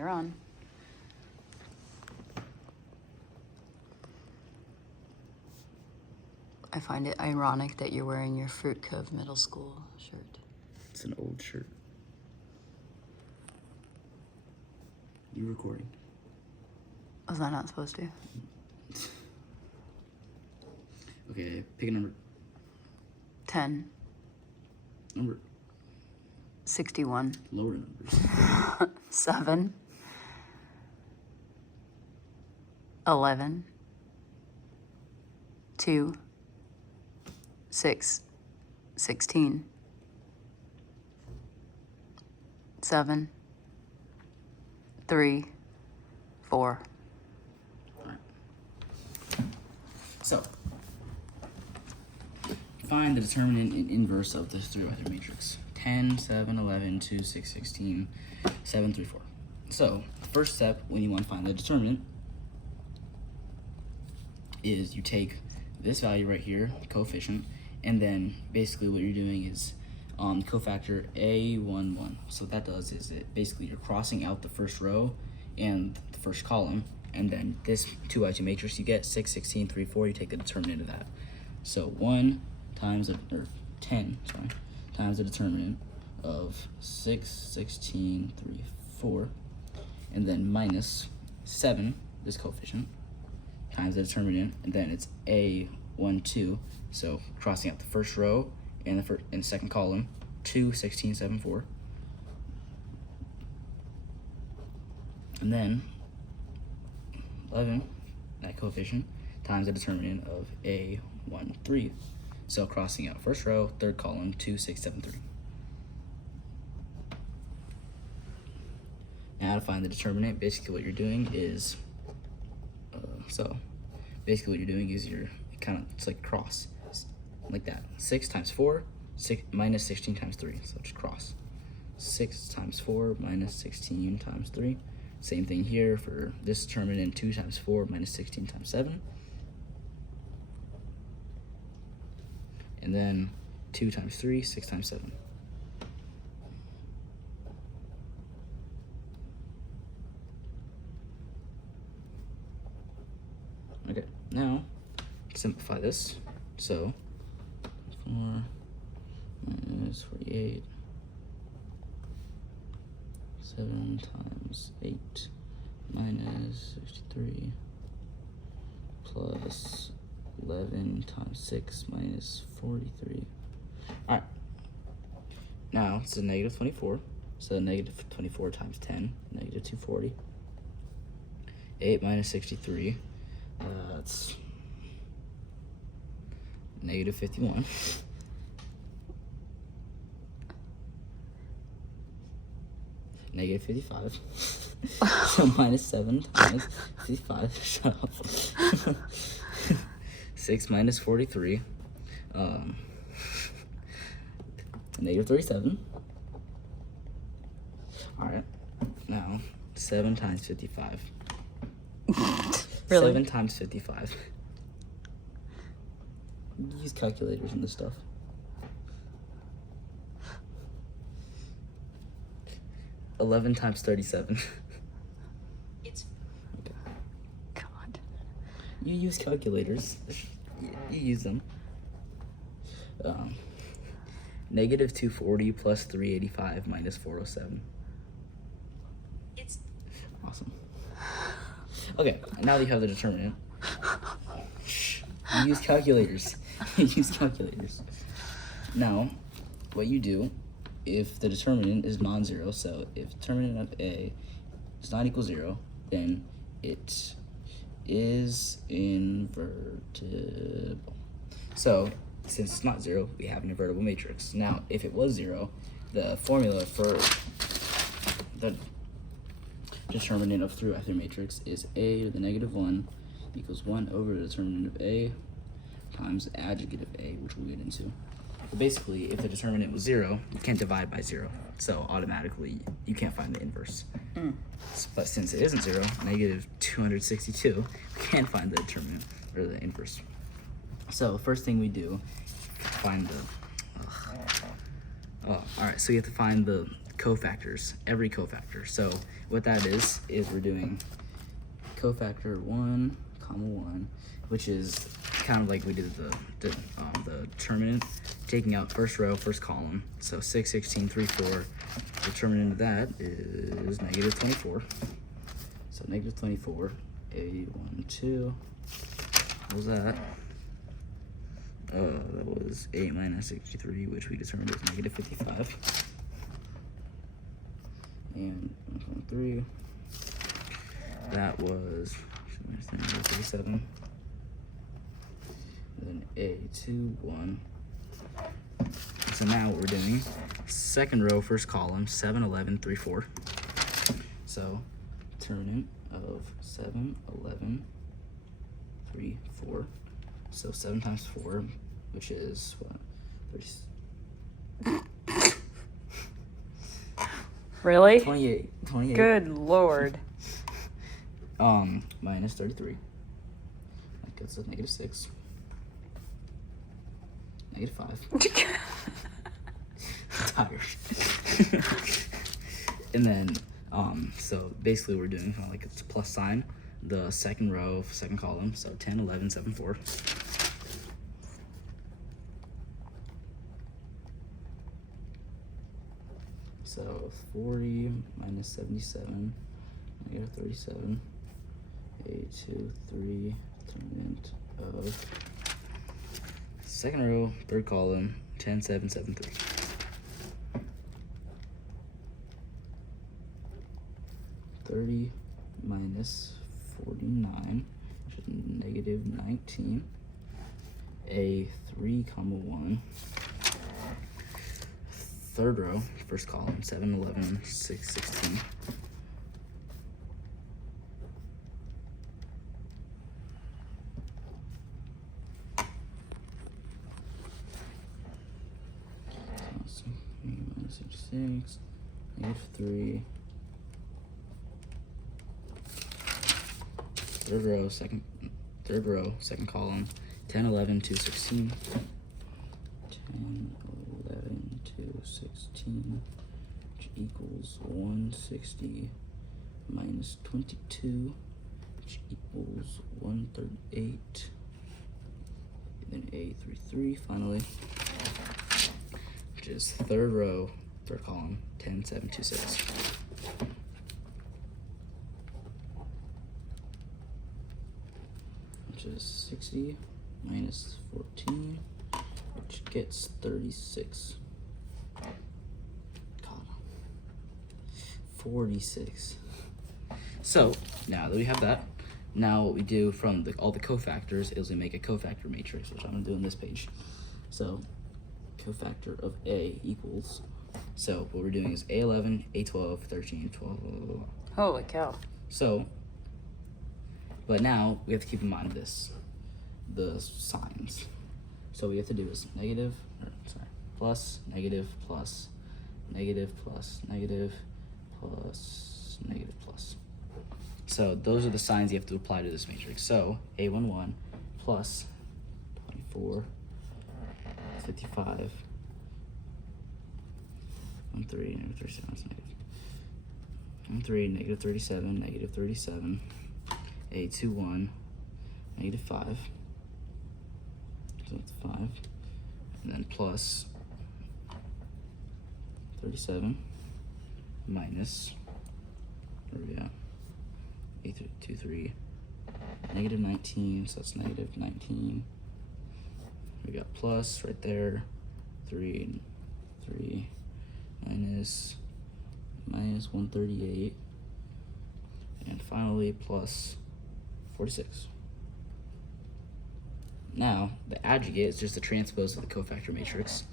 You're on. I find it ironic that you're wearing your Fruit Cove Middle School shirt. It's an old shirt. You recording? Was I not supposed to? Okay, pick a number. 10. Number. 61. Lower numbers. 7. 11. 2. 6. 16. 7. 3. 4. Alright. So, find the determinant and inverse of this 3x3 matrix. 10, 7, 11, 2, 6, 16, 7, 3, 4. So, the first step when you want to find the determinant is you take this value right here, coefficient, and then basically what you're doing is cofactor A11. So what that does is it basically you're crossing out the first row and the first column, and then this 2x2 matrix you get 6, 16, 3, 4, you take the determinant of that. So 1 times, or 10, sorry, times the determinant of 6, 16, 3, 4, and then minus 7, this coefficient, times the determinant, and then it's A1, 2, so crossing out the first row and the second column, 2, 16, 7, 4. And then 11, that coefficient, times the determinant of A1, 3. So crossing out first row, third column, 2, 6, 7, 3. Now to find the determinant, basically what you're doing is, you're it's like cross, like that. 6 times 4, 6 minus 16 times 3, so just cross. 6 times 4 minus 16 times 3. Same thing here for this determinant, 2 times 4 minus 16 times 7. And then 2 times 3, 6 times 7. Okay, now simplify this. So 4 minus 48, 7 times 8 minus 63 plus 11 times 6 minus 43. Alright, now it's a negative 24, so negative 24 times 10, negative 240. 8 minus 63, that's negative 51. Negative 55. So minus 7 times 55. Shut up. 6 minus 43. Negative 37. Alright. Now, 7 times 55. Really? 7 times 55. Use calculators and this stuff. $11 times 37. It's okay. God. You use calculators. You use them. Negative 240 plus 385 minus 407. It's awesome. Okay, now that you have the determinant, you use calculators. You use calculators. Now, what you do, if the determinant is non-zero, so if determinant of A is not equal 0, then it is invertible. So, since it's not 0, we have an invertible matrix. Now, if it was 0, the formula for the determinant of 3x3 matrix is A to the negative 1 equals 1 over the determinant of A times the adjugate of A, which we'll get into. But basically, if the determinant was 0, you can't divide by 0. So automatically, you can't find the inverse. But since it isn't 0, negative 262, we can find the determinant, or the inverse. So first thing we do, find the, alright, so you have to find the cofactors, every cofactor. So what that is we're doing cofactor 1, comma 1, which is kind of like we did the determinant, taking out first row, first column. So 6, 16, 3, 4. Determinant of that is negative 24. So negative 24, A1, 2. What was that? That was 8 minus 63, which we determined as negative 55. And 1.3. That was 37. And then A2, 1. So now what we're doing, second row, first column, 7, 11, 3, 4. So determinant of 7, 11, 3, 4. So 7 times 4, which is what? 30. Really? 28. Good Lord. Minus 33. That gets us negative 6. Negative 5. I'm tired. And then, so basically we're doing kind of like it's a plus sign. The second row, second column, so 10, 11, 7, 4. So 40 minus 77, negative 37, A2, 3, determinant of second row, third column, 10, 7, 7, 3. $30 minus 49, which is negative 19, A3, comma 1. Third row, first column, 7, 11, 6, 16. So, minus 66, negative 3. Third row, second column, 10, 11, 2, 16. 10, 11, 2, 16, which equals 160 minus 22, which equals 138. And then A33 finally, which is third row, third column, 10, 7, 2, 6. Which is 60 minus 14, which gets 36. God. 46. So now that we have that, now what we do from all the cofactors is we make a cofactor matrix, which I'm going to do on this page. So cofactor of A equals, so what we're doing is A11, A12, 13, 12, blah, blah, blah. Holy cow. So, but now we have to keep in mind the signs. So what we have to do is plus, negative, plus, negative, plus, negative, plus, negative, plus. So those are the signs you have to apply to this matrix. So A11 plus 24, 55, 13, negative 37, that's negative. 13, negative 37, negative 37, A21, negative 5, so that's 5, and then plus 37 minus, where are we at? A23, negative 19, so that's negative 19. We got plus right there, 3, minus 138, and finally plus 46. Now, the adjugate is just the transpose of the cofactor matrix.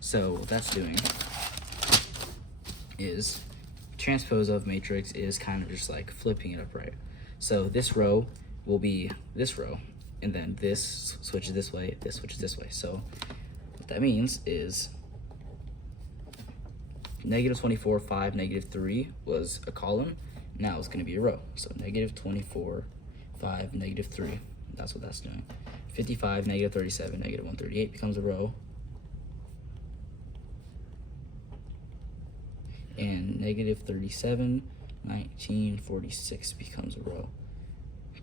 So what that's doing is transpose of matrix is kind of just like flipping it upright. So this row will be this row, and then this switches this way, this switches this way. So what that means is negative 24, 5, negative 3 was a column. Now it's going to be a row. So negative 24, 5, negative 3. That's what that's doing. 55, negative 37, negative 138 becomes a row. and negative 37, 19, 46 becomes a row.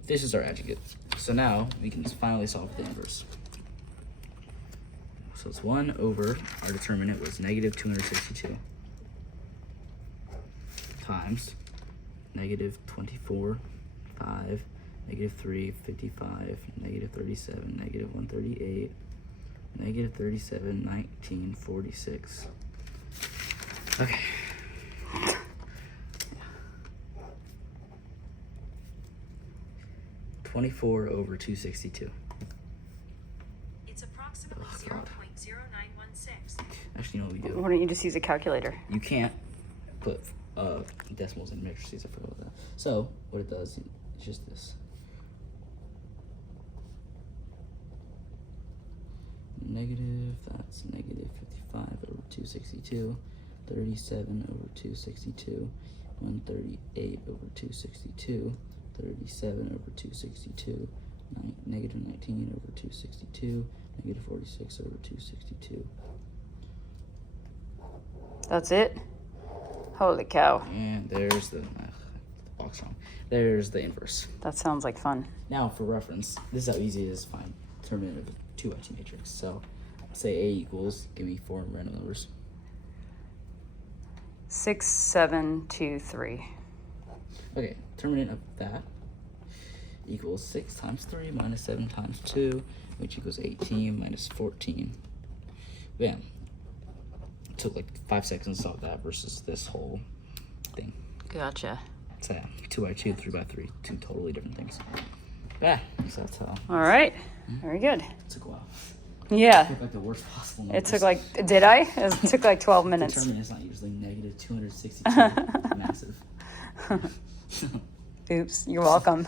This is our adjective. So now we can finally solve the inverse. So it's 1 over, our determinant was negative 262 times negative 24, 5, negative 3, 55, negative 37, negative 138, negative 37, 19, 46. Okay. 24 over 262. It's approximately 0.0916. Actually, you know what we do? Why don't you just use a calculator? You can't put decimals in matrices. I forgot about that. So what it does is just this. Negative, that's negative 55 over 262, 37 over 262, 138 over 262, 37 over 262, negative 19 over 262, negative 46 over 262. That's it? Holy cow. And there's the box wrong. There's the inverse. That sounds like fun. Now for reference, this is how easy it is to find determinant of a 2x2 matrix. So say A equals, give me 4 random numbers. 6, 7, 2, 3. Okay, determinant of that equals 6 times 3 minus 7 times 2, which equals 18 minus 14. Bam. It took like 5 seconds to solve that versus this whole thing. Gotcha. So yeah, 2x2, 3x3, two totally different things. Yeah, so that's how. All right. Very good. It took a while. Yeah. It took like the worst possible It numbers. took like, did I? It took like 12 minutes. Determinant is not usually negative 262. Massive. Oops, you're welcome.